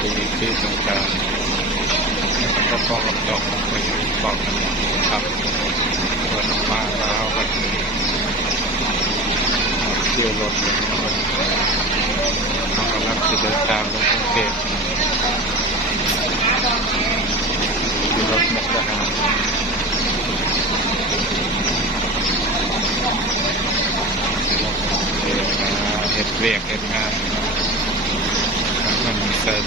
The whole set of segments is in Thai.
ดูที่ต่างๆแล้วก็กับจอกไปบอกครับเปิดออกมาแล้วก็เชื่อรถเรากำลังจะเดินทางลงกรุงเทพที่รถมุกดาหารเฮ็ดเรียกเฮ็ดงานมันมีเซน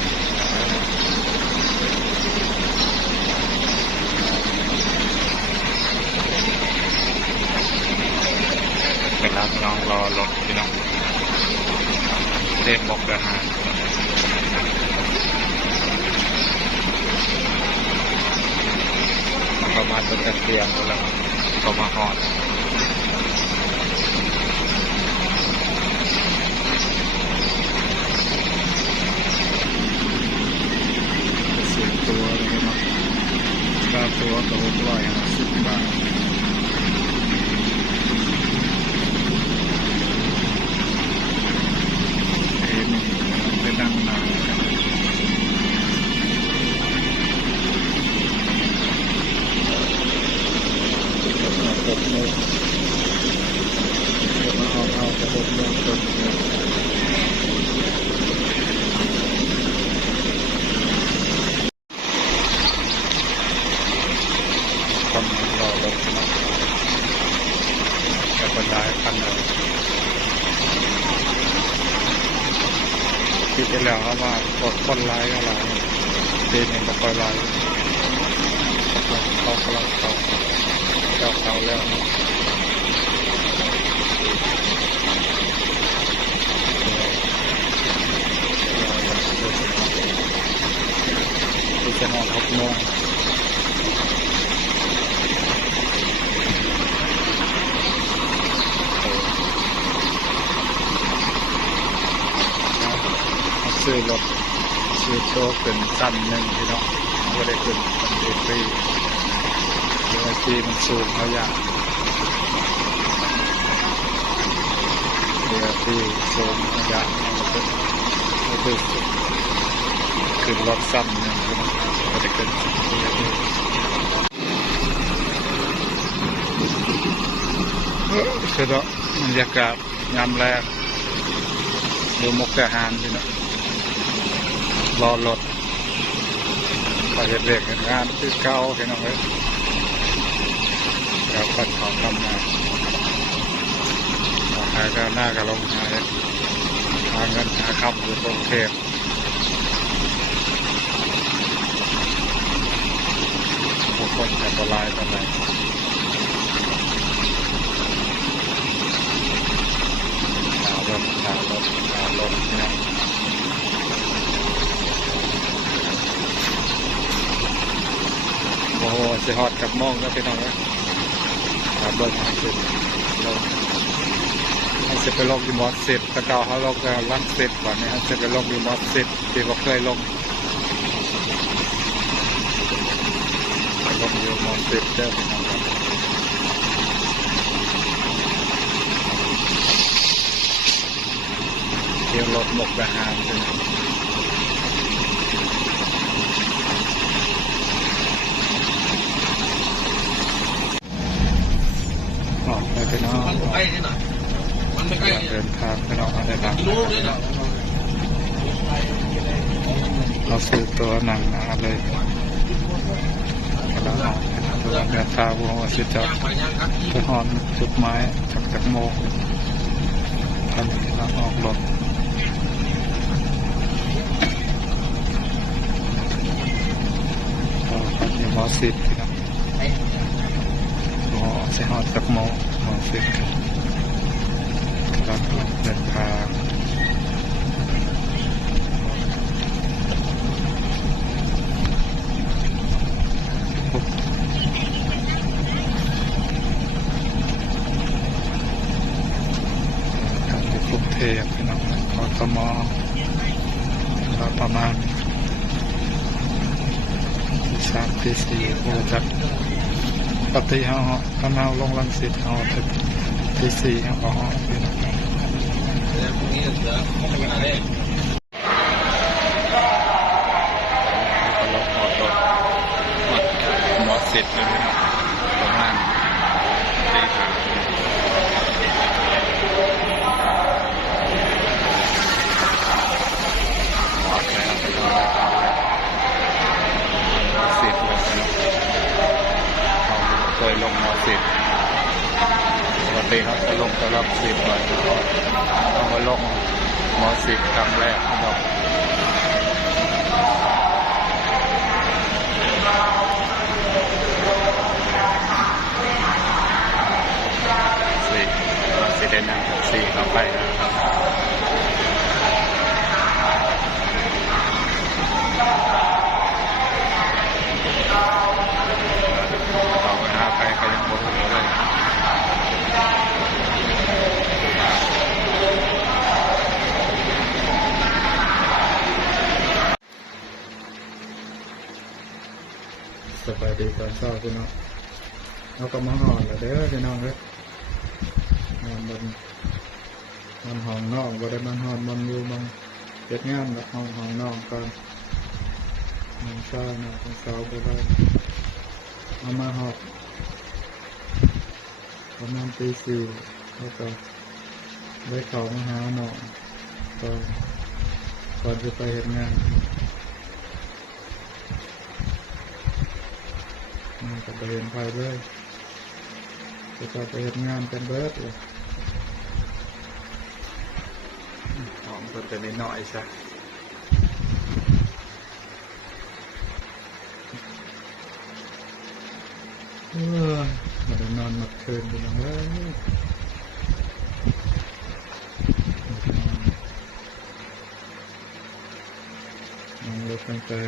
ไปรับน้องรอรถพี่น้องเรียกมุกดาหารประมาณต้นตะเกียงแล้วก็มาหอดเสียตัวเลยเนาะค่าตัวก็650 บาทไปนั่งนานคนรอรถนะแต่คนร้ายคันเลยคิดไปแล้วครับว่ารถคนร้ายอะไรทีนี้ก็คอยร้ายเขากำลังเขาแล้วที่จะนอน6 โมงซื้อรถซื้อโต๊ะเป็นสั้นหนึ่งพี่น้องก็ได้ขึ้นเป็นฟรีเดี๋ยวที่มันสูงเขาอยากเดี๋ยวที่สูงเขาอยากก็คือขึ้นรถสั้นหนึ่งพี่น้องก็ได้ขึ้นคือบรรยากาศยามแรกดูมุกดาหารพี่น้องรอรถไปเหตุเรียกงานที่เก่าพี่น้องเลยแล้วปัดเขาทำงานหาก็หน้ากับลงหาเงินหาคำอยู่กรุงเทพบุคคลอันตรายตอนไหนหารถพี่น้องโอ้โหสิฮอดกับมองก็พี่น้องนะเบิ้งให้สุดเราจะไปลงดีมอสเสร็จตะเกาเขาลงลังเสร็จก่อนนี้จะไปลงดีมอสเสร็จที่เราเคยลงดีมอสเสร็จเจ้าพี่น้องเที่ยวรถมุกดาหารเป็นไปน้องเดินทางไปน้องอะไรบ้างเราซื้อตัวหนังเลยแล้วตัวเดินทางวงวัดสิจักไปหอนจุดไม้จากโมกทำแล้วออกรถต่อไปที่มอสิบนะมอสิหอดจากโมกมอสิบครับเดินทางกรุงเทพพี่น้องกทมประมาณ3 ที่ 4โอ้จัดปฏิหารกำลังลงรังสิตเอาที่ 4เขาก็พี่น้อง ติเขาจะลงตลอด10 วันเขามาลงม.10 ครั้งแรกเขาบอกสิได้นั่งแท็กซี่เข้าไปนะครับเอาไปหาไปก็ยังบ่รู้เลยสบายดีตอนเช้าพี่น้องเราก็มาหอนแล้วเด้อพี่น้องเลยนอนบนมันห้องนอกบ่ได้มันหอนมันอยู่มันเก็บงานแบบห้องนอกก่อนมันเช้านะของเช้าบ่ได้เอามาหอบประมาณตี 4แล้วก็ได้เข้ามาหาหนองก่อนจะไปเฮ็ดงานมันก็ไปเห็นไฟเลยจะไปเฮ็ดงานกันเบิดเลยของเพิ่นแต่นิดหน่อยซะมาได้นอนมาคืนไปแล้วนอนรถตั้งแต่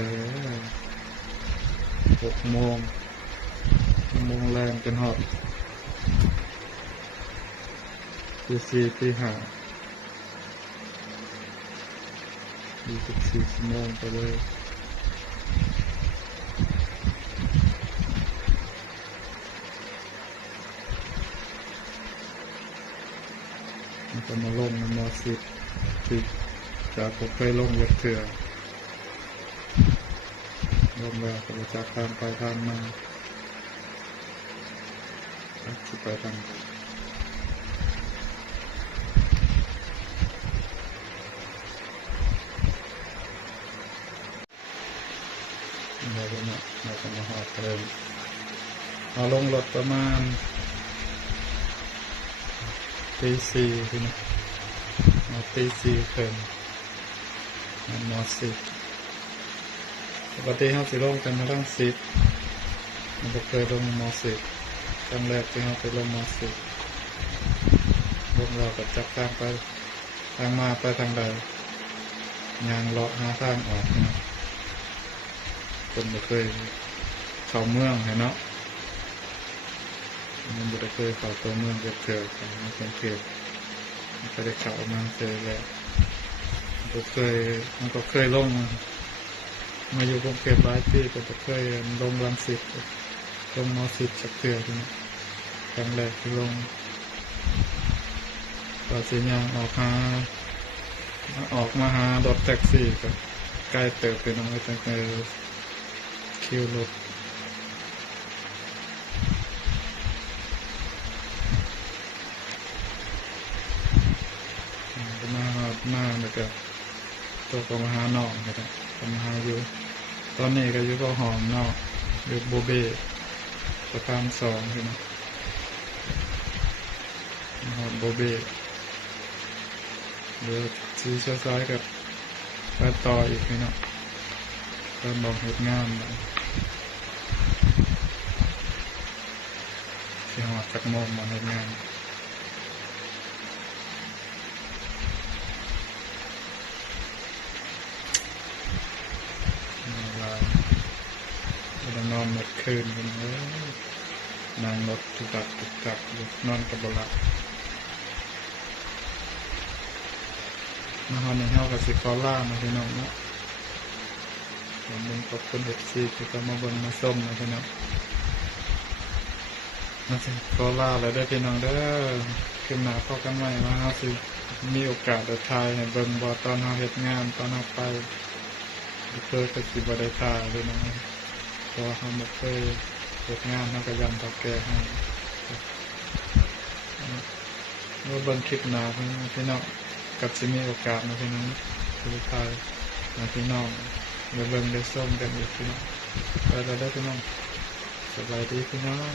6 โมงแรงจนหอบตี 4 ตี 5 24 ชั่วโมงไปเลยมันก็มาลงม.10 ที่จากผมเคยลงยักเถื่อลงแล้วก็จากทางไปทางมาจะไปทางเราก็มาหอดเติมเอาลงรถประมาณตี 4พี่นะตี 4เกินม.10ปกติเขาสิลงกันมาตั้ง10มันก็เคยลงม.10ครั้งแรกที่เขาไปลงม.10ลงเราก็จับทางไปทางมาไปทางใดยางเลาะหาทางออกนะคนไม่เคยเข้าเมืองเนาะมันไม่ได้เคยเข้าตัวเมืองเกิดๆมันเป็นเขตมันก็ได้เข้ามาเจอแล้วมันก็เคยลงมาอยู่กรุงเทพหลายปีก็เคยลงรังสิตลงม.10สักเทื่อทีนี้ครั้งแรกที่ลงก็เสียยางออกมาหารถแท็กซี่ก็ใกล้เติบไปน้อยตั้งแต่คิวรถก็มาแล้วก็ตัวก็มาหาน้องนะครับก็มาหาอยู่ตอนนี้ก็อยู่ก็หอมนอกอยู่โบเบ้ประการ2ใช่ไหมหอมโบเบ้เดี๋ยวซีซ้ายกับไปต่ออีกพี่น้องก็ลองเหตุงานที่หอดจักโมงมาเหตุงานนอนหมดคืนกันเลยนางรถตุกตักนอนกับบลักมาฮอนในเฮากับสิคอล่ามาพี่น้องเนาะผมมึงขอบคุณFCที่เข้ามาเบิ่งมาส้มนะพี่น้องมาสิคอล่าแล้วได้พี่น้องเด้อขึ้นมาเข้ากันใหม่มาเฮาสิมีโอกาสได้ถ่ายให้เบิ่งบ่ตอนเฮาเฮ็ดงานตอนเฮาไปเพื่อก็สิบ่ได้ถ่ายพี่น้องเพราะเขาไม่เคยเฮ็ดงานเขาก็ยันต่อแก่ให้เมื่อเบิ่งคลิปหน้าพี่น้องกับสิมีโอกาสนะพี่น้องคือถ่ายนะพี่น้องเดี๋ยวเบิ่งได้ส้มกันอีกพี่น้องไปแล้วได้พี่น้องสบายดีพี่น้อง